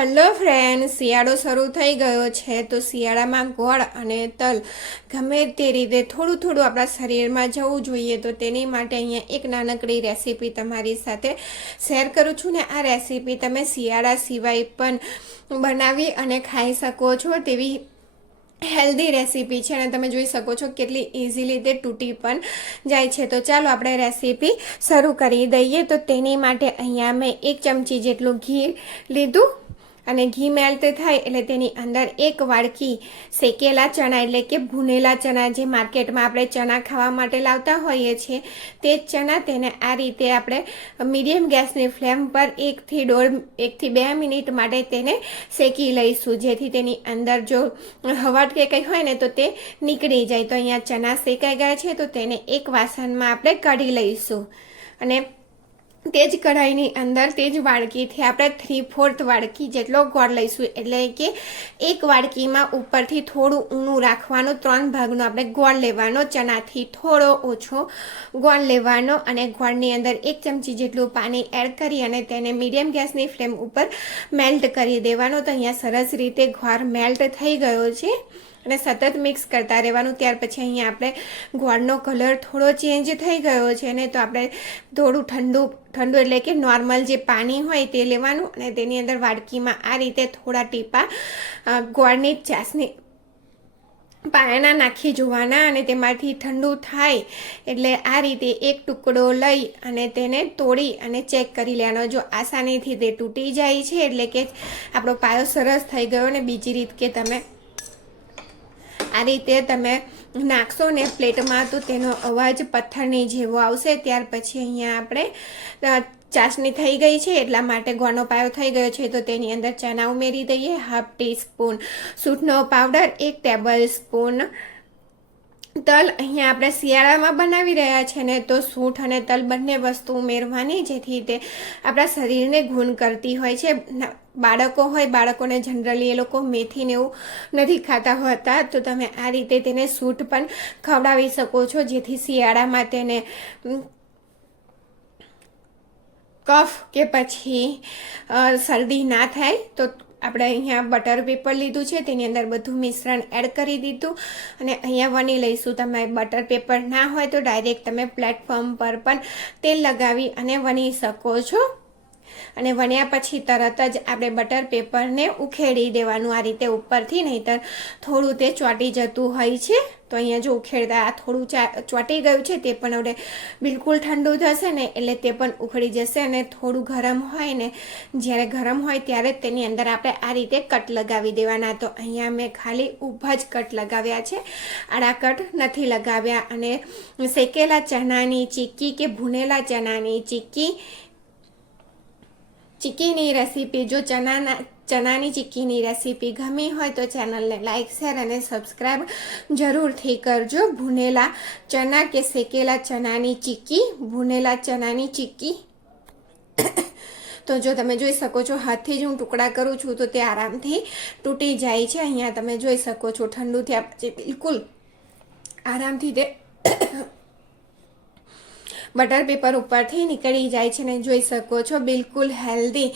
Hello friend, શિયાળો શરૂ થઈ ગયો છે તો શિયાળામાં ગોળ અને તલ ગમે તે રીતે થોડું થોડું આપણા શરીરમાં જવું જોઈએ. તો તેની માટે અહીંયા એક નાનકડી રેસીપી તમારી સાથે શેર કરું છું ને આ રેસીપી તમે શિયાળા સિવાય પણ બનાવી અને ખાઈ શકો છો તેવી હેલ્ધી રેસીપી છે અને તમે જોઈ શકો છો કેટલી ઇઝીલી તે તૂટી પણ જાય છે. તો ચાલો આપણે રેસીપી શરૂ કરી દઈએ. તો તેની માટે અહીંયા મેં 1 ચમચી જેટલું ઘી લીધું અને ઘી મેલ્ટ થાય એટલે તેની અંદર 1 વાડકી શેકેલા ચણા એટલે કે ભૂનેલા ચણા જે માર્કેટમાં આપણે ચણા ખાવા માટે લાવતા હોઈએ છીએ તે જ ચણા તેને આ રીતે આપણે મીડિયમ ગેસની ફ્લેમ પર 1 થી 2 મિનિટ માટે તેને શેકી લઈશું, જેથી તેની અંદર જો હવાટ કે કંઈ હોય ને તો તે નીકળી જાય. તો અહીંયા ચણા શેકાઈ ગયા છે તો તેને એક વાસણમાં આપણે કાઢી લઈશું અને તે જ કઢાઈની અંદર તે જ વાડકીથી આપણે 3/4 વાડકી જેટલો ગોળ લઈશું, એટલે કે 1 વાડકીમાં ઉપરથી થોડું ઊનું રાખવાનું, 3 ભાગનો આપણે ગોળ લેવાનો, ચણાથી થોડો ઓછો ગોળ લેવાનો અને ગોળની અંદર 1 ચમચી જેટલું પાણી એડ કરી અને તેને મીડિયમ ગેસની ફ્લેમ ઉપર મેલ્ટ કરી દેવાનો. તો અહીંયા સરસ રીતે ગોળ મેલ્ટ થઈ ગયો છે અને સતત મિક્સ કરતા રહેવાનું. ત્યાર પછી અહીંયા આપણે ગોળનો કલર થોડો ચેન્જ થઈ ગયો છે ને તો આપણે થોડું ઠંડુ એટલે કે નોર્મલ જે પાણી હોય તે લેવાનું અને તેની અંદર વાડકીમાં આ રીતે થોડા ટીપા ગોળની ચાસણી પાયાના નાખી જોવાના અને તેમાંથી ઠંડુ થાય એટલે આ રીતે એક ટુકડો લઈ અને તેને તોડી અને ચેક કરી લેવાનો. જો આસાનીથી તે તૂટી જાય છે એટલે કે આપણો પાયો સરસ થઈ ગયો. અને બીજી રીત કે તમે આ રીતે તમે નાખશો ને પ્લેટમાં તો તેનો અવાજ પથ્થરની જેવો આવશે. ત્યાર પછી અહીંયા આપણે ચાસણી થઈ ગઈ છે એટલા માટે ગોળનો પાયો થઈ ગયો છે તો તેની અંદર ચણા ઉમેરી દઈએ, 1/2 ટીસ્પૂન સૂંઠનો પાવડર, 1 ટેબલ સ્પૂન તલ. અહીંયા આપણે શિયાળામાં બનાવી રહ્યા છે ને તો સૂંઠ અને તલ બંને વસ્તુ ઉમેરવાની, જેથી તે આપણા શરીરને ગુણ કરતી હોય છે. બાળકો હોય, બાળકોને જનરલી એ લોકો મેથીને એવું નથી ખાતા હોતા તો તમે આ રીતે તેને સૂંઠ પણ ખવડાવી શકો છો, જેથી શિયાળામાં તેને કફ કે પછી શરદી ના થાય. તો આપણે અહીંયા બટર પેપર લીધું છે તેની અંદર બધું મિશ્રણ એડ કરી દીધું અને અહીંયા વણી લઈશું. તમે બટર પેપર ના હોય તો ડાયરેક્ટ તમે પ્લેટફોર્મ પર પણ તેલ લગાવી અને વણી શકો છો અને વણ્યા પછી તરત જ આપણે બટર પેપરને ઉખેડી દેવાનું આ રીતે ઉપરથી, નહીંતર થોડું તે ચોંટી જતું હોય છે. તો અહીંયા જો ઉખેડતા આ થોડું ચોંટી ગયું છે તે પણ હવે બિલકુલ ઠંડુ થશે ને એટલે તે પણ ઉખડી જશે. અને થોડું ગરમ હોય ને, જ્યારે ગરમ હોય ત્યારે જ તેની અંદર આપણે આ રીતે કટ લગાવી દેવાના. તો અહીંયા મેં ખાલી ઊભા જ કટ લગાવ્યા છે, આડા કટ નથી લગાવ્યા. અને શેકેલા ચણાની ચીક્કી કે ભૂનેલા ચણાની ચીક્કીની રેસીપી, જો ચણાની ચીક્કીની રેસીપી ગમી હોય તો ચેનલને લાઇક, શેર અને સબસ્ક્રાઈબ જરૂરથી કરજો. ભૂનેલા ચણા કે શેકેલા ચણાની ચીક્કી, ભૂનેલા ચણાની ચીક્કી. તો જો તમે જોઈ શકો છો હાથથી જ હું ટુકડા કરું છું તો તે આરામથી તૂટી જાય છે. અહીંયા તમે જોઈ શકો છો ઠંડુ થયા પછી બિલકુલ આરામથી તે બટર પેપર ઉપરથી નીકળી જાય છે ને જોઈ શકો છો બિલકુલ હેલ્ધી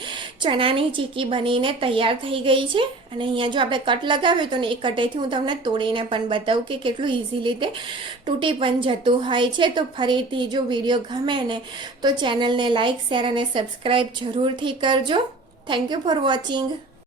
ચણાની ચીક્કી બનીને તૈયાર થઈ ગઈ છે. અને અહીંયા જો આપણે કટ લગાવ્યો તો ને એ કટેથી હું તમને તોડીને પણ બતાવું કે કેટલું ઇઝીલી તે તૂટી પણ જતું હોય છે. તો ફરીથી જો વિડીયો ગમે ને તો ચેનલને લાઇક, શેર અને સબસ્ક્રાઈબ જરૂરથી કરજો. Thank you for watching.